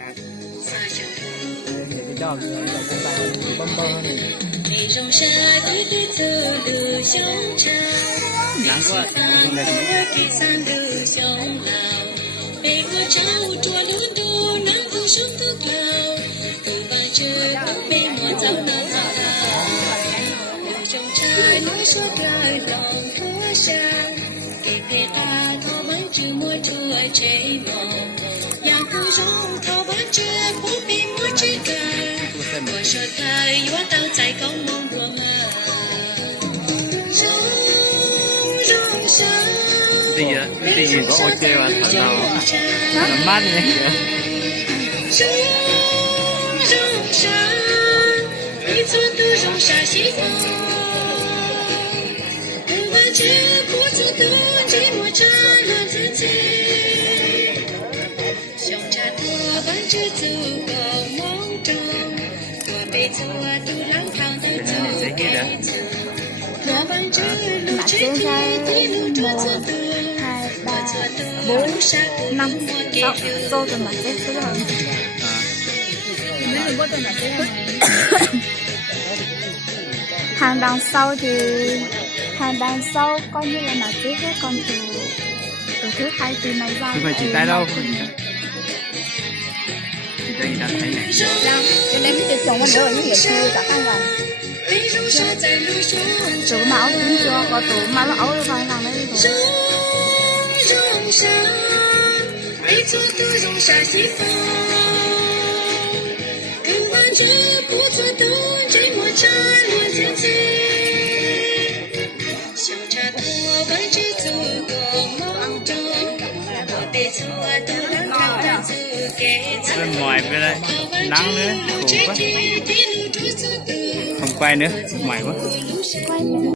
cái dog này là cái bài bấm bơ này. Nắng quá. Đi gì có ô chê mà thật nào làm mát nhé. Mà trên ra 4, 5, 6 tô rồi mà chết thứ hơn. Hàng đằng sau coi như là mà chết hết, còn từ thứ hai từ này ra Không phải chỉ tay đâu. Đây đã thấy này. Cho nên cái chồng mình đỡ những việc chưa cả căn rồi. Tụi máu cũng chưa, có tụi máu nó ấu vài lần đấy rồi. Bên ngoài bên đây nắng nữa, khổ quá. Không quay nữa, ngoài quá.